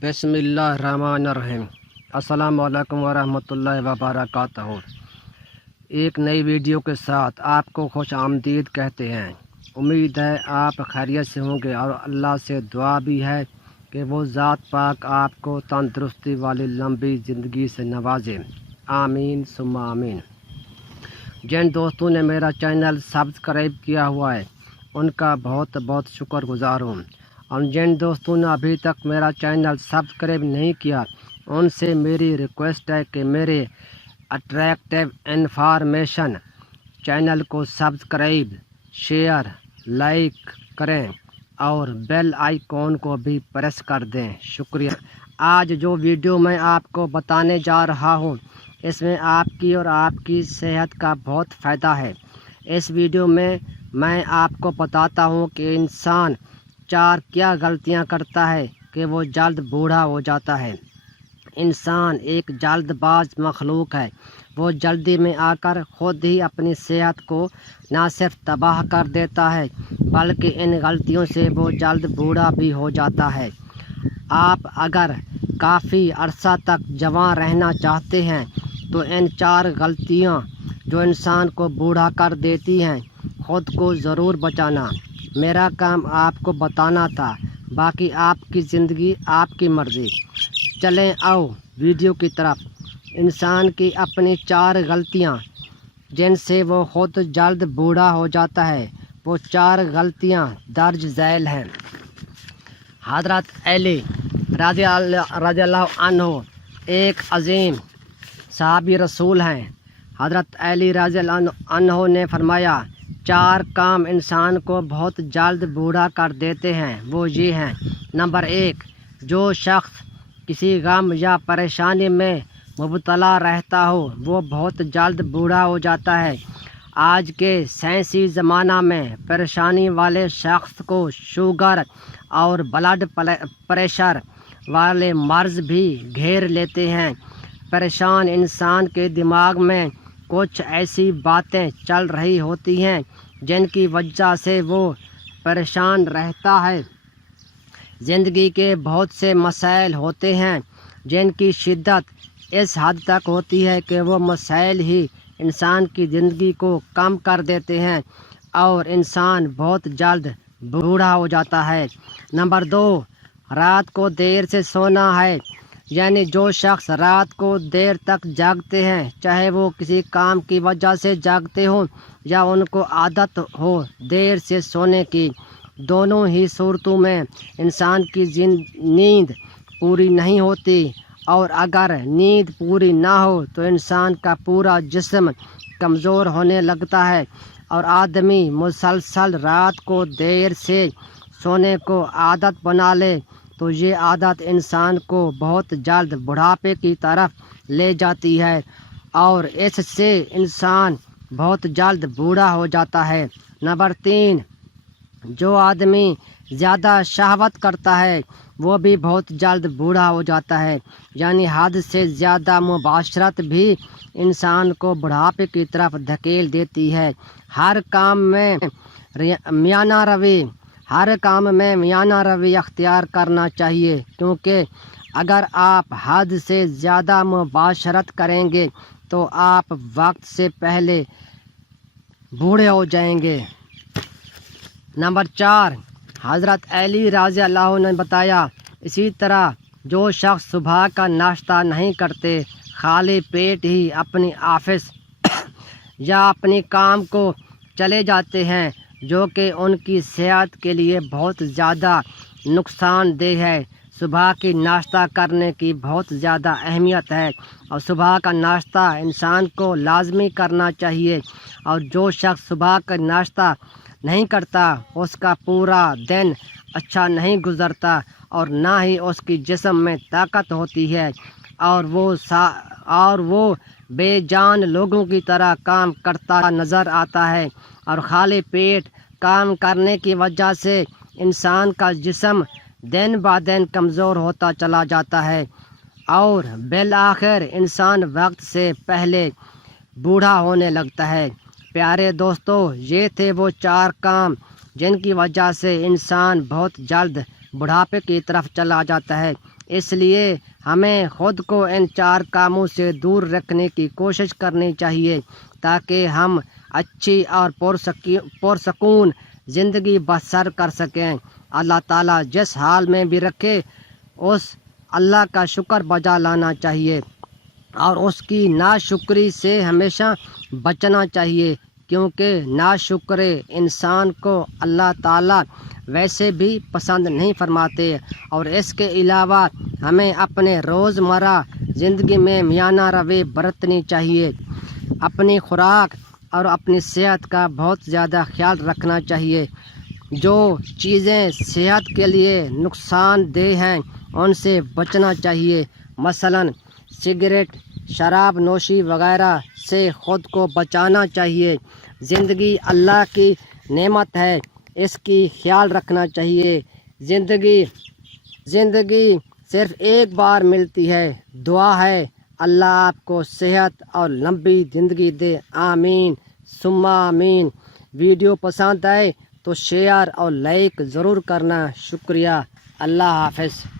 बिस्मिल्लाहिर्रहमानिर्रहीम। अस्सलामु अलैकुम वरहमतुल्लाहि वबरकातुहू। एक नई वीडियो के साथ आपको खुश आमदीद कहते हैं। उम्मीद है आप खैरियत से होंगे और अल्लाह से दुआ भी है कि वो ज़ात पाक आपको तंदुरुस्ती वाली लंबी ज़िंदगी से नवाजे। आमीन सुम्मा आमीन। जिन दोस्तों ने मेरा चैनल सब्सक्राइब किया हुआ है उनका बहुत बहुत शुक्रगुजार हूँ, और जिन दोस्तों ने अभी तक मेरा चैनल सब्सक्राइब नहीं किया उनसे मेरी रिक्वेस्ट है कि मेरे अट्रैक्टिव इन्फॉर्मेशन चैनल को सब्सक्राइब, शेयर, लाइक करें और बेल आइकॉन को भी प्रेस कर दें। शुक्रिया। आज जो वीडियो मैं आपको बताने जा रहा हूँ इसमें आपकी और आपकी सेहत का बहुत फ़ायदा है। इस वीडियो में मैं आपको बताता हूँ कि इंसान 4 क्या गलतियाँ करता है कि वो जल्द बूढ़ा हो जाता है। इंसान एक जल्दबाज मखलूक है। वो जल्दी में आकर ख़ुद ही अपनी सेहत को ना सिर्फ तबाह कर देता है बल्कि इन गलतियों से वो जल्द बूढ़ा भी हो जाता है। आप अगर काफ़ी अरसा तक जवान रहना चाहते हैं तो इन 4 गलतियाँ जो इंसान को बूढ़ा कर देती हैं ख़ुद को ज़रूर बचाना। मेरा काम आपको बताना था, बाकी आपकी ज़िंदगी आपकी मर्ज़ी। चलें आओ वीडियो की तरफ। इंसान की अपनी 4 गलतियाँ जिनसे वो ख़ुद जल्द बूढ़ा हो जाता है, वो 4 गलतियाँ दर्ज झैल हैं। हज़रत अली रज़ियल्लाहु अन्हु एक अज़ीम सहाबी रसूल हैं। हज़रत अली रज़ियल्लाहु अन्हु ने फरमाया, 4 काम इंसान को बहुत जल्द बूढ़ा कर देते हैं। वो ये हैं। नंबर 1, जो शख्स किसी गम या परेशानी में मुब्तला रहता हो वो बहुत जल्द बूढ़ा हो जाता है। आज के साइंसी ज़माना में परेशानी वाले शख्स को शुगर और ब्लड प्रेशर वाले मर्ज़ भी घेर लेते हैं। परेशान इंसान के दिमाग में कुछ ऐसी बातें चल रही होती हैं जिनकी वजह से वो परेशान रहता है। ज़िंदगी के बहुत से मसाइल होते हैं जिनकी शिद्दत इस हद तक होती है कि वो मसाइल ही इंसान की ज़िंदगी को कम कर देते हैं और इंसान बहुत जल्द बूढ़ा हो जाता है। नंबर 2, रात को देर से सोना है। यानी जो शख्स रात को देर तक जागते हैं, चाहे वो किसी काम की वजह से जागते हों या उनको आदत हो देर से सोने की, दोनों ही सूरतों में इंसान की नींद पूरी नहीं होती, और अगर नींद पूरी ना हो तो इंसान का पूरा जिस्म कमज़ोर होने लगता है और आदमी मुसलसल रात को देर से सोने को आदत बना ले तो ये आदत इंसान को बहुत जल्द बुढ़ापे की तरफ ले जाती है और इससे इंसान बहुत जल्द बूढ़ा हो जाता है। नंबर 3, जो आदमी ज़्यादा शहवत करता है वो भी बहुत जल्द बूढ़ा हो जाता है। यानी हद से ज़्यादा मुबाशरत भी इंसान को बुढ़ापे की तरफ धकेल देती है। हर काम में मियाना रवि अख्तियार करना चाहिए, क्योंकि अगर आप हद से ज़्यादा मुबाशरत करेंगे तो आप वक्त से पहले बूढ़े हो जाएंगे। नंबर 4, हज़रत अली रज़ियल्लाहु अन्हु ने बताया, इसी तरह जो शख्स सुबह का नाश्ता नहीं करते, खाली पेट ही अपनी ऑफिस या अपनी काम को चले जाते हैं, जो कि उनकी सेहत के लिए बहुत ज़्यादा नुकसानदेह है। सुबह की नाश्ता करने की बहुत ज़्यादा अहमियत है और सुबह का नाश्ता इंसान को लाजमी करना चाहिए, और जो शख्स सुबह का नाश्ता नहीं करता उसका पूरा दिन अच्छा नहीं गुज़रता और ना ही उसकी जिस्म में ताकत होती है और वो बेजान लोगों की तरह काम करता नज़र आता है। और खाली पेट काम करने की वजह से इंसान का जिस्म दिन ब दिन कमज़ोर होता चला जाता है और बिलाखिर इंसान वक्त से पहले बूढ़ा होने लगता है। प्यारे दोस्तों, ये थे वो 4 काम जिनकी वजह से इंसान बहुत जल्द बुढ़ापे की तरफ चला जाता है। اس لیے ہمیں خود کو ان 4 کاموں سے دور رکھنے کی کوشش کرنی چاہیے تاکہ ہم اچھی اور پرسکون زندگی بسر کر سکیں۔ اللہ تعالیٰ جس حال میں بھی رکھے اس اللہ کا شکر بجا لانا چاہیے اور اس کی ناشکری سے ہمیشہ بچنا چاہیے، کیونکہ ناشکر انسان کو اللہ تعالیٰ ویسے بھی پسند نہیں فرماتے۔ اور اس کے علاوہ ہمیں اپنے روزمرہ زندگی میں میانہ روی برتنی چاہیے، اپنی خوراک اور اپنی صحت کا بہت زیادہ خیال رکھنا چاہیے۔ جو چیزیں صحت کے لیے نقصان دہ ہیں ان سے بچنا چاہیے، مثلا سگریٹ، شراب نوشی وغیرہ سے خود کو بچانا چاہیے۔ زندگی اللہ کی نعمت ہے، اس کی خیال رکھنا چاہیے۔ زندگی صرف ایک بار ملتی ہے۔ دعا ہے اللہ آپ کو صحت اور لمبی زندگی دے، آمین ثم آمین۔ ویڈیو پسند آئے تو شیئر اور لائک ضرور کرنا۔ شکریہ۔ اللہ حافظ۔